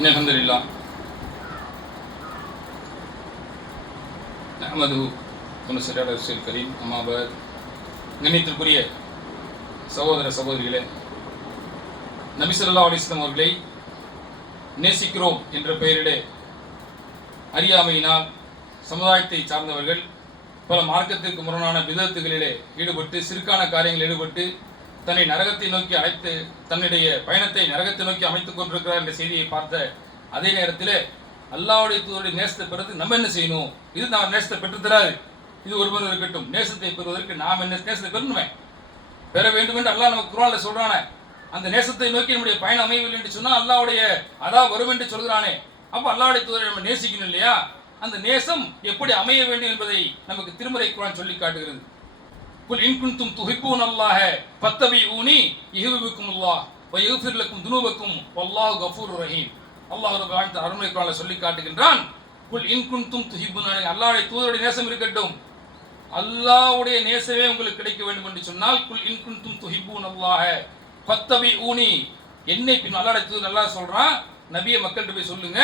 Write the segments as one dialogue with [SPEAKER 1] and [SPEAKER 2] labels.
[SPEAKER 1] إن الحمد لله نحمده ونصلي على رسول الكريم أما بعد கண்ணியத்திற்குரிய சகோதர சகோதரிகளே நபி ஸல்லல்லாஹு அலைஹி வஸல்லம் அவர்களை நேசிக்கிறோம் என்ற பெயரிலே அறியாமையினால் சமுதாயத்தை சார்ந்தவர்கள் பல மார்க்கத்திற்கு முரணான விதத்துகளிலே ஈடுபட்டு சிறுக்கான காரியங்களில் ஈடுபட்டு தன்னை நரகத்தை நோக்கி அழைத்து தன்னுடைய பயணத்தை நரகத்தை நோக்கி அமைத்துக் கொண்டிருக்கிறார் என்ற செய்தியை பார்த்த அதே நேரத்தில் அல்லாவுடைய தூதருடைய நேசத்தை பெறுறது நம்ம என்ன செய்யணும்? இது நான் நேசத்தை பெற்றுத்தராது. இது ஒருவர் இருக்கட்டும். நேசத்தை பெறுவதற்கு நாம் என்ன நேசத்தை பெறணுமே? பெற வேண்டும் என்று அல்லாஹ் நமக்கு குரானில் சொல்றானே. அந்த நேசத்தை நோக்கி நம்முடைய பயணம் அமையவில்லை என்று சொன்னால் அல்லாவுடைய அதா வரும் என்று சொல்கிறானே. அப்ப அல்லாவுடைய தூதரை நம்ம நேசிக்கணும் இல்லையா? அந்த நேசம் எப்படி அமைய வேண்டும் என்பதை நமக்கு திருமறை குரான் சொல்லி காட்டுகிறது. குல் இன் குன்தும் துஹிப்பூன் அல்லாஹ ஃபத்தபிஊனி யுஹிப்புக்கும் அல்லாஹ் வ யக்ஃபிர் லக்கும் கஃபூர் வல்லாஹு ரஹீம் அல்லாஹ் ரப்பல் ஆலமீன் அருமை சொல்லி காட்டுகின்றான் குல் இன் குன்தும் துஹிப்பூன் அல்லாஹ்வுடைய தூதருடைய நேசம் இருக்கட்டும். அல்லாஹ்வுடைய நேசமே உங்களுக்கு கிடைக்க வேண்டும் என்று சொன்னால் குல் இன் குன்தும் துஹிப்பூன் அல்லாஹ ஃபத்தபிஊனி என்னை பின் அல்லாஹ்வுடைய தூதர் நல்லா சொல்றான். நபியை மக்கள்கிட்ட போய் சொல்லுங்க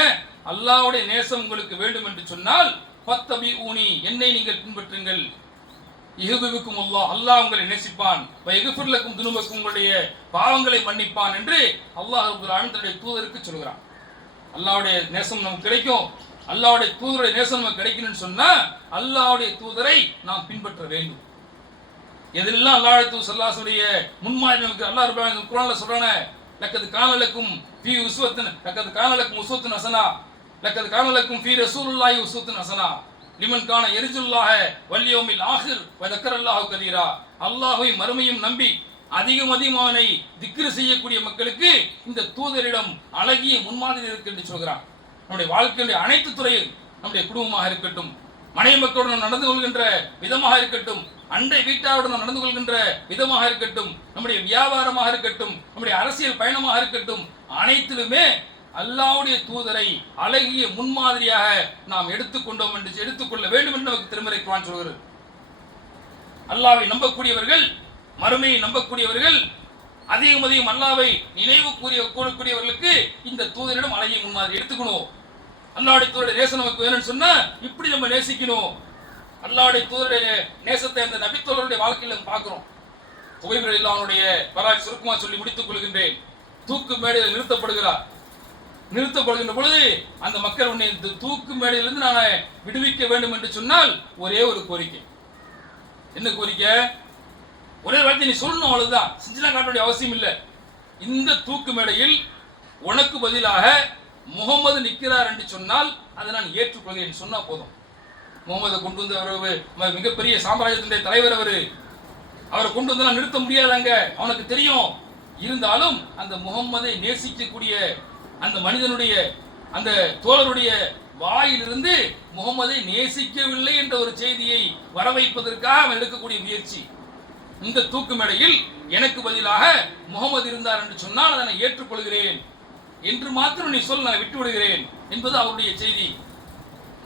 [SPEAKER 1] அல்லாஹ்வுடைய நேசம் உங்களுக்கு வேண்டும் என்று சொன்னால் ஃபத்தபிஊனி என்னை நீங்கள் பின்பற்றுங்கள். இஹுபிக்கும் அல்லாஹ். அல்லாஹ் உங்களை நேசிப்பான். எகுஃபிர்லக்கும் துணுபக்கும் உங்களுடைய பாவங்களை மன்னிப்பான் என்று அல்லாஹ் ரப்பல் தன்னுடைய தூதருக்கு சொல்கிறான் அல்லாவுடைய நேசம் நமக்கு கிடைக்கும். அல்லாவுடைய தூதருடைய நேசம் நமக்கு கிடைக்கணும்னு சொன்னா அல்லாவுடைய தூதரை நாம் பின்பற்ற வேண்டும். எதிலெல்லாம் அல்லாஹ் தூ சல்லாசுடைய முன்மாதிரி நமக்கு அல்லாஹ் ரப்பல் ஆலமீன் சொல்றானே லக்கது காணலுக்கும் பி உஸ்வத்தின் லக்கது காணலுக்கும் உஸ்வத்தின் அசனா லக்கது காணலுக்கும் பி ரசூலுல்லாஹி உஸ்வத்தின் அசனா லிமன் கான எரிஜுல்லாஹ வல்லியோமில் ஆஹிர் வதக்கரல்லாஹு கதீரா. அல்லாஹ்வை மறுமையும் நம்பி அதிகம் அதிகமானை திக்ரு செய்யக்கூடிய மக்களுக்கு இந்த தூதரிடம் அழகிய முன்மாதிரி இருக்கு என்று சொல்கிறான். நம்முடைய வாழ்க்கையுடைய அனைத்து துறையில் நம்முடைய குடும்பமாக இருக்கட்டும் மனைவி மக்களுடன் நாம் நடந்து கொள்கின்ற விதமாக இருக்கட்டும் அண்டை வீட்டாருடன் நாம் நடந்து கொள்கின்ற விதமாக இருக்கட்டும் நம்முடைய வியாபாரமாக இருக்கட்டும் நம்முடைய அரசியல் பயணமாக இருக்கட்டும் அனைத்திலுமே அல்லாவுடைய தூதரை அழகிய முன்மாதிரியாக நாம் எடுத்துக்கொண்டோம் என்று எடுத்துக்கொள்ள வேண்டும் என்று நமக்கு திருமறை குரான் சொல்கிறது. அல்லாவை நம்பக்கூடியவர்கள் மறுமையை நம்பக்கூடியவர்கள் அதிகம் அதிகம் அல்லாவை நினைவு கூறிய கூறக்கூடியவர்களுக்கு இந்த தூதரிடம் அழகிய முன்மாதிரி எடுத்துக்கணும். அல்லாவுடைய தூதருடைய நேசம் நமக்கு வேணும்னு சொன்னா இப்படி நம்ம நேசிக்கணும். அல்லாவுடைய தூதருடைய நேசத்தை அந்த நபித்தோழருடைய வாழ்க்கையில் நம்ம பார்க்கிறோம். புகைப்பட இல்லாமனுடைய வரலாறு சுருக்கமா சொல்லி முடித்துக் கொள்கின்றேன். தூக்கு மேடையில் நிறுத்தப்படுகிறார். நிறுத்தப்படுகின்ற பொழுது அந்த மக்கள் உன்னை இந்த தூக்கு மேடையிலிருந்து நான் விடுவிக்க வேண்டும் என்று சொன்னால் ஒரே ஒரு கோரிக்கை. என்ன கோரிக்கை? ஒரே வார்த்தை நீ சொல்லணும் அவ்வளவுதான். செஞ்சுலாம் காட்ட வேண்டிய அவசியம் இல்லை. இந்த தூக்கு மேடையில் உனக்கு பதிலாக முகமது நிற்கிறார் என்று சொன்னால் அதை நான் ஏற்றுக்கொள்கிறேன் சொன்னா போதும். முகமதை கொண்டு வந்த அவர் மிகப்பெரிய சாம்ராஜ்யத்தினுடைய தலைவர் அவர். அவரை கொண்டு வந்து நிறுத்த முடியாதாங்க அவனுக்கு தெரியும். இருந்தாலும் அந்த முகம்மதை நேசிக்கக்கூடிய அந்த மனிதனுடைய அந்த தோழருடைய வாயிலிருந்து முகமதை நேசிக்கவில்லை என்ற ஒரு செய்தியை வர வைப்பதற்காக அவன் எடுக்கக்கூடிய முயற்சி. இந்த தூக்கு மேடையில் எனக்கு பதிலாக முகமது இருந்தார் என்று சொன்னால் அதனை ஏற்றுக்கொள்கிறேன். என்று மாத்திரம் நீ சொல் நான் விட்டு விடுகிறேன் என்பது அவருடைய செய்தி.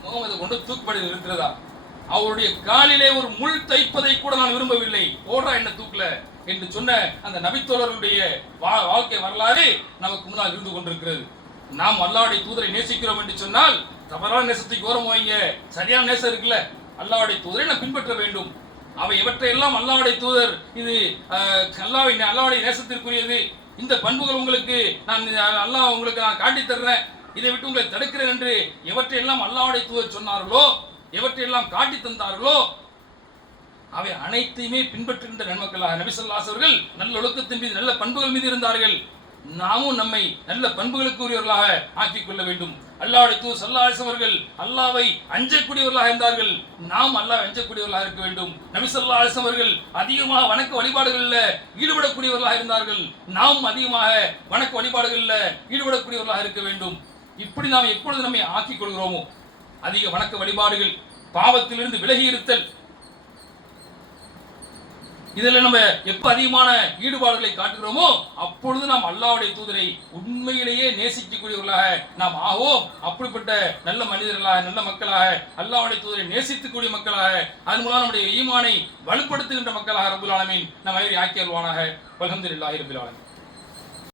[SPEAKER 1] முகமது கொண்டு தூக்குப்படையில் இருக்கிறதா? அவருடைய காலிலே ஒரு முள் தைப்பதை கூட நான் விரும்பவில்லை. ஓடுறா என்ன தூக்கல? என்று சொன்ன அந்த நபித்தோழர்களுடைய வா- வாழ்க்கை வரலாறு நமக்கு முன்னால் இருந்து கொண்டிருக்கிறது. நாம் அல்லாவுடைய தூதரை நேசிக்கிறோம் என்று சொன்னால் தவறான நேசத்துக்கு ஓரம் வைங்க. சரியான நேசம் இருக்குல்ல. அல்லாவுடைய தூதரை நான் பின்பற்ற வேண்டும். அவை எவற்றையெல்லாம் அல்லாவுடைய தூதர் இது அல்லாவை அல்லாவுடைய நேசத்திற்குரியது. இந்த பண்புகள் உங்களுக்கு நான் அல்லாஹ் உங்களுக்கு நான் காட்டி தர்றேன். இதை விட்டு உங்களை தடுக்கிறேன் என்று எவற்றையெல்லாம் அல்லாவுடைய தூதர் சொன்னார்களோ எவற்றையெல்லாம் காட்டி தந்தார்களோ அவை அனைத்தையுமே பின்பற்றுகின்ற நன்மக்களாக நபிசல்லாஸ் அவர்கள் நல்ல ஒழுக்கத்தின் மீது நல்ல பண்புகள் மீது இருந்தார்கள். நாமும் நம்மை நல்ல பண்புகளுக்குரியவர்களாக ஆக்கிக் கொள்ள வேண்டும். அல்லாவுடைய தூ சல்லாஸ் அவர்கள் அல்லாவை அஞ்சக்கூடியவர்களாக இருந்தார்கள். நாம் அல்லாஹ் அஞ்சக்கூடியவர்களாக இருக்க வேண்டும். நபிசல்லாஸ் அவர்கள் அதிகமாக வணக்க வழிபாடுகளில் ஈடுபடக்கூடியவர்களாக இருந்தார்கள். நாம் அதிகமாக வணக்க வழிபாடுகளில் ஈடுபடக்கூடியவர்களாக இருக்க வேண்டும். இப்படி நாம் எப்பொழுது நம்மை ஆக்கிக் கொள்கிறோமோ அதிக வணக்க வழிபாடுகள் பாவத்திலிருந்து விலகி இருத்தல் இதில் நம்ம எப்போ அதிகமான ஈடுபாடுகளை காட்டுகிறோமோ அப்பொழுது நாம் அல்லாவுடைய தூதரை உண்மையிலேயே நேசிக்கக்கூடியவர்களாக நாம் ஆவோம். அப்படிப்பட்ட நல்ல மனிதர்களாக நல்ல மக்களாக அல்லாஹ்வுடைய தூதரை நேசித்துக்கூடிய மக்களாக அதன் மூலம் நம்முடைய ஈமானை வலுப்படுத்துகின்ற மக்களாக ரபுல் ஆலமின் நம் அனைவரை ஆக்கியல்வானாக அல்ஹம்துலில்லாஹி ரபில்